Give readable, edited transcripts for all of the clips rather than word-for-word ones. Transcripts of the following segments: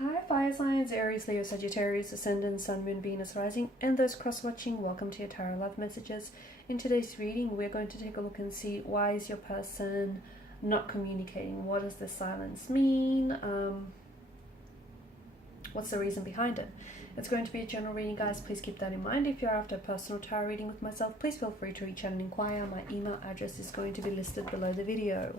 Hi fire signs, Aries, Leo, Sagittarius, Ascendant, Sun, Moon, Venus, Rising, and those cross-watching, welcome to your Tarot Love Messages. In today's reading, we're going to take a look and see why is your person not communicating? What does this silence mean? What's the reason behind it? It's going to be a general reading, guys. Please keep that in mind. If you're after a personal tarot reading with myself, please feel free to reach out and inquire. My email address is going to be listed below the video.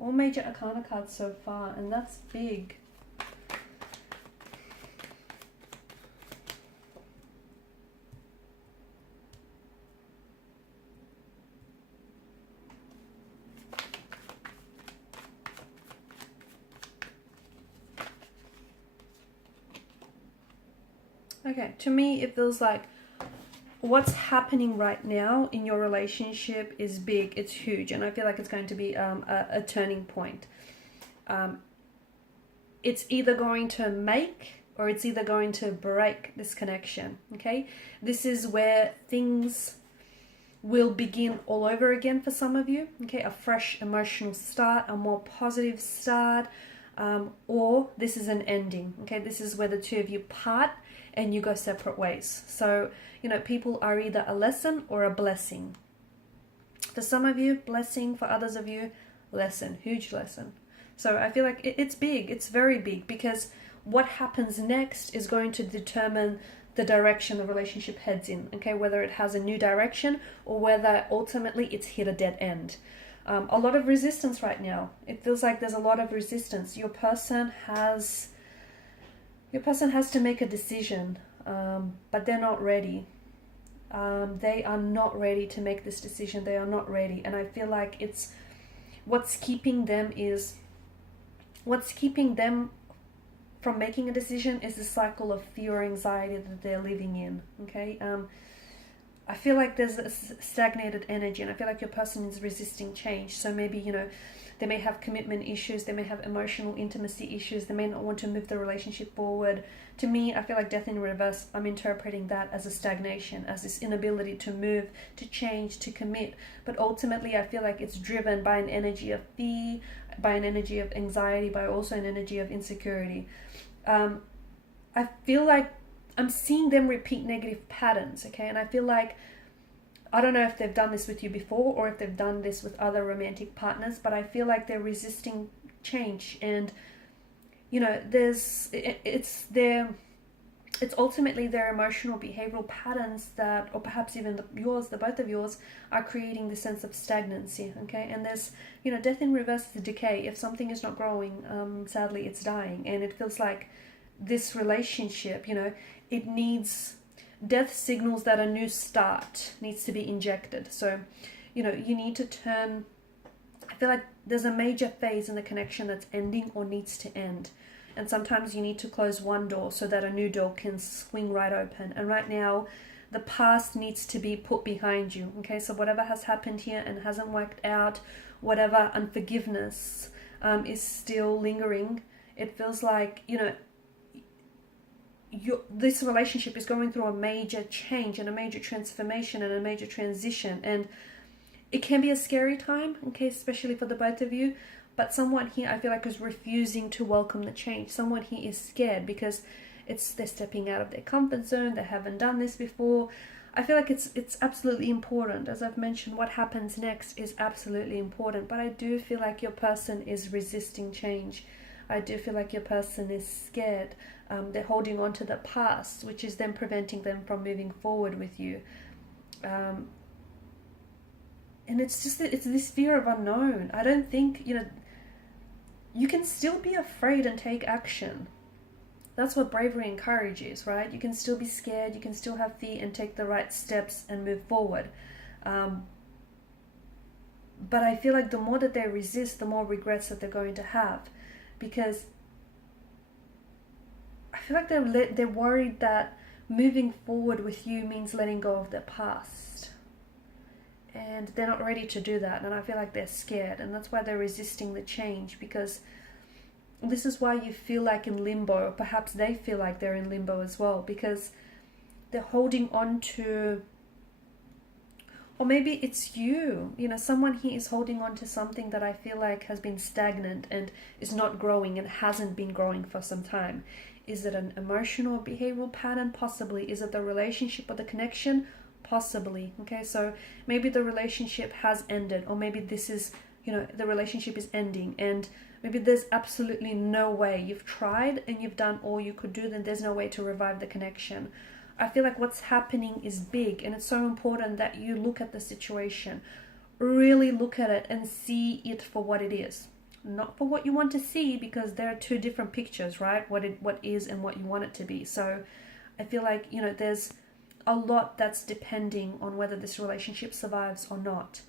All major arcana cards so far, and that's big. Okay, to me it feels like what's happening right now in your relationship is big, it's huge, and I feel like it's going to be a turning point. It's either going to make or it's either going to break this connection, okay? This is where things will begin all over again for some of you, okay? A fresh emotional start, a more positive start, or this is an ending, okay? This is where the two of you part and you go separate ways. So, you know, people are either a lesson or a blessing. For some of you, blessing. For others of you, lesson, huge lesson. So I feel like it's big, it's very big, because what happens next is going to determine the direction the relationship heads in, okay? Whether it has a new direction or whether ultimately it's hit a dead end. A lot of resistance right now. It feels like there's a lot of resistance. Your person has to make a decision, but they're not ready. They are not ready to make this decision. They are not ready. And I feel like it's what's keeping them from making a decision is the cycle of fear or anxiety that they're living in. Okay. I feel like there's a stagnated energy, and I feel like your person is resisting change. So maybe, you know, they may have commitment issues, they may have emotional intimacy issues, they may not want to move the relationship forward. To me, I feel like death in reverse, I'm interpreting that as a stagnation, as this inability to move, to change, to commit. But ultimately, I feel like it's driven by an energy of fear, by an energy of anxiety, by also an energy of insecurity. I feel like I'm seeing them repeat negative patterns, okay? And I feel like, I don't know if they've done this with you before or if they've done this with other romantic partners, but I feel like they're resisting change. And, you know, it's ultimately their emotional behavioral patterns that, or perhaps even the both of yours, are creating this sense of stagnancy, okay? And there's, you know, death in reverse is decay. If something is not growing, sadly, it's dying. And it feels like this relationship, you know, it needs, death signals that a new start needs to be injected. So, you know, you need to turn, I feel like there's a major phase in the connection that's ending or needs to end. And sometimes you need to close one door so that a new door can swing right open. And right now, the past needs to be put behind you, okay? So whatever has happened here and hasn't worked out, whatever unforgiveness is still lingering, it feels like, you know, this relationship is going through a major change and a major transformation and a major transition, and it can be a scary time, okay, especially for the both of you. But someone here, I feel like, is refusing to welcome the change. Someone here is scared because they're stepping out of their comfort zone. They haven't done this before. I feel like it's absolutely important. As I've mentioned, what happens next is absolutely important, but I do feel like your person is resisting change. I do feel like your person is scared. They're holding on to the past, which is then preventing them from moving forward with you. And it's just that it's this fear of unknown. I don't think, you know, you can still be afraid and take action. That's what bravery and courage is, right? You can still be scared, you can still have fear and take the right steps and move forward. But I feel like the more that they resist, the more regrets that they're going to have. Because feel like they're worried that moving forward with you means letting go of their past. And they're not ready to do that. And I feel like they're scared. And that's why they're resisting the change, because this is why you feel like in limbo, or perhaps they feel like they're in limbo as well, because they're holding on to, or maybe it's you, someone here is holding on to something that I feel like has been stagnant and is not growing and hasn't been growing for some time. Is it an emotional or behavioral pattern? Possibly. Is it the relationship or the connection? Possibly. Okay, so maybe the relationship has ended, or maybe this is, the relationship is ending, and maybe there's absolutely no way. You've tried and you've done all you could do, then there's no way to revive the connection. I feel like what's happening is big, and it's so important that you look at the situation, really look at it and see it for what it is. Not for what you want to see, because there are two different pictures, right? What is and what you want it to be. So I feel like, there's a lot that's depending on whether this relationship survives or not.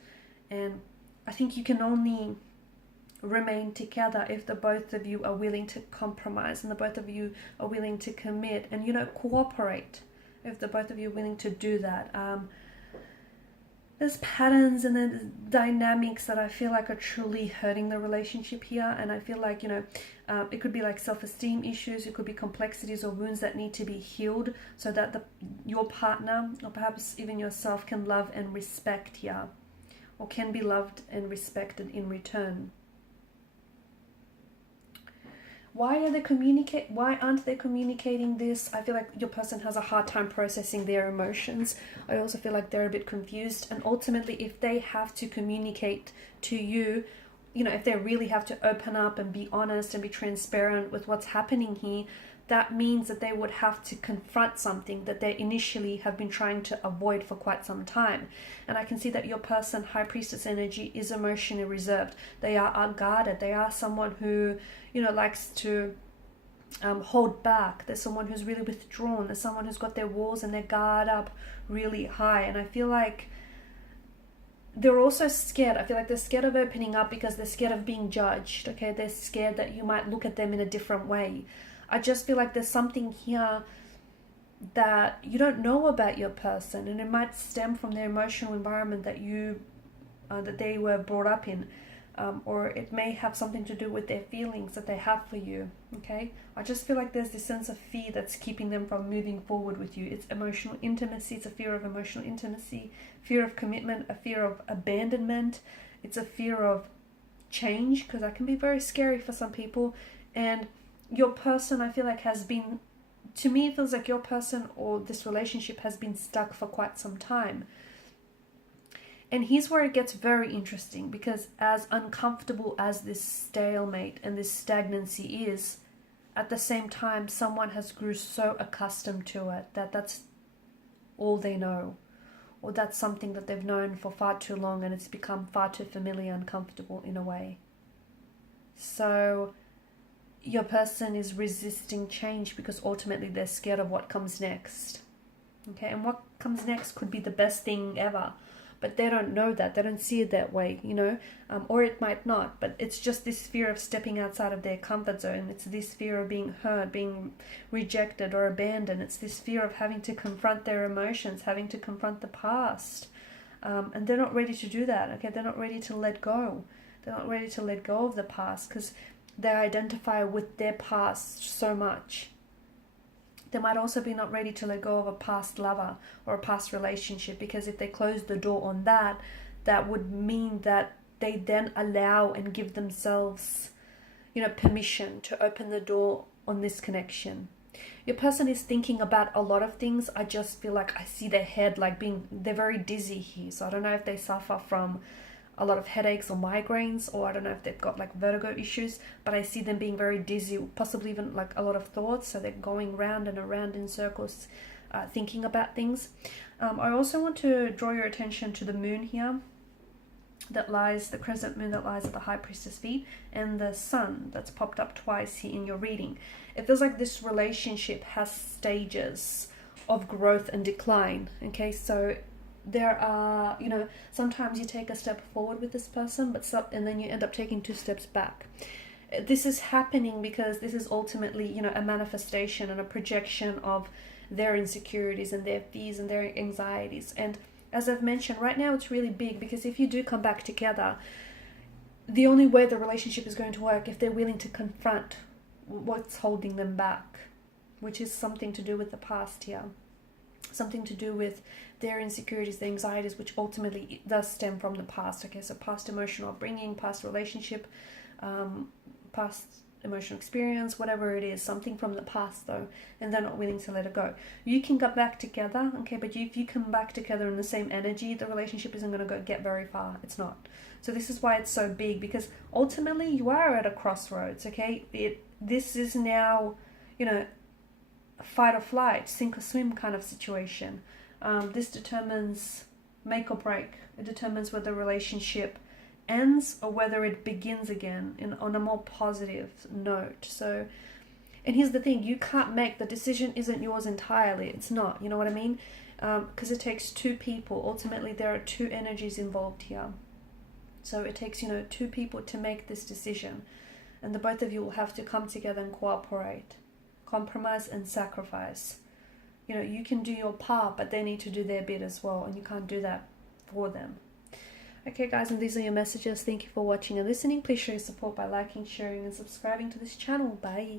And I think you can only remain together if the both of you are willing to compromise, and the both of you are willing to commit and, cooperate. If the both of you are willing to do that. There's patterns and there's dynamics that I feel like are truly hurting the relationship here. And I feel like, it could be like self-esteem issues. It could be complexities or wounds that need to be healed so that your partner, or perhaps even yourself, can love and respect here, or can be loved and respected in return. Why aren't they communicating this? I feel like your person has a hard time processing their emotions. I also feel like they're a bit confused. And ultimately, if they have to communicate to you, if they really have to open up and be honest and be transparent with what's happening here, that means that they would have to confront something that they initially have been trying to avoid for quite some time. And I can see that your person, High Priestess energy, is emotionally reserved. They are guarded. They are someone who, likes to hold back. There's someone who's really withdrawn. There's someone who's got their walls and their guard up really high. And I feel like they're also scared. I feel like they're scared of opening up because they're scared of being judged. Okay, they're scared that you might look at them in a different way. I just feel like there's something here that you don't know about your person, and it might stem from their emotional environment that they were brought up in, or it may have something to do with their feelings that they have for you. Okay, I just feel like there's this sense of fear that's keeping them from moving forward with you. It's emotional intimacy. It's a fear of emotional intimacy, fear of commitment, a fear of abandonment. It's a fear of change, because that can be very scary for some people. And your person, I feel like, to me, it feels like your person or this relationship has been stuck for quite some time. And here's where it gets very interesting, because as uncomfortable as this stalemate and this stagnancy is, at the same time, someone has grew so accustomed to it that that's all they know, or that's something that they've known for far too long, and it's become far too familiar and comfortable in a way. So your person is resisting change because ultimately they're scared of what comes next. Okay, and what comes next could be the best thing ever, but they don't know that. They don't see it that way, or it might not, but it's just this fear of stepping outside of their comfort zone. It's this fear of being hurt, being rejected or abandoned. It's this fear of having to confront their emotions, having to confront the past, and they're not ready to do that. Okay, they're not ready to let go. They're not ready to let go of the past because they identify with their past so much. They might also be not ready to let go of a past lover or a past relationship, because if they close the door on that, that would mean that they then allow and give themselves, permission to open the door on this connection. Your person is thinking about a lot of things. I just feel like I see their head they're very dizzy here. So I don't know if they suffer from a lot of headaches or migraines, or I don't know if they've got vertigo issues, but I see them being very dizzy, possibly even a lot of thoughts. So they're going round and around in circles, thinking about things. I also want to draw your attention to the moon here, the crescent moon that lies at the High Priestess feet, and the sun that's popped up twice here in your reading. It feels like this relationship has stages of growth and decline. Okay, so there are, sometimes you take a step forward with this person, and then you end up taking 2 steps back. this is happening because this is ultimately, you know, a manifestation and a projection of their insecurities and their fears and their anxieties. And as I've mentioned, right now it's really big, because if you do come back together, the only way the relationship is going to work if they're willing to confront what's holding them back, which is something to do with the past here, something to do with their insecurities, their anxieties, which ultimately does stem from the past. Okay, so past emotional upbringing, past relationship, past emotional experience, whatever it is, something from the past though, and they're not willing to let it go. You can get back together, okay, but if you come back together in the same energy, the relationship isn't going to get very far. It's not. So this is why it's so big, because ultimately you are at a crossroads, okay? This is now, you know, a fight or flight, sink or swim kind of situation. This determines make or break. It determines whether the relationship ends or whether it begins again on a more positive note. So, and here's the thing, you can't make, the decision isn't yours entirely. It's not, you know what I mean? Because it takes two people. Ultimately, there are two energies involved here. So it takes, you know, two people to make this decision. And the both of you will have to come together and cooperate, compromise and sacrifice. You know, you can do your part, but they need to do their bit as well, and you can't do that for them. Okay guys, and these are your messages. Thank you for watching and listening. Please show your support by liking, sharing and subscribing to this channel. Bye.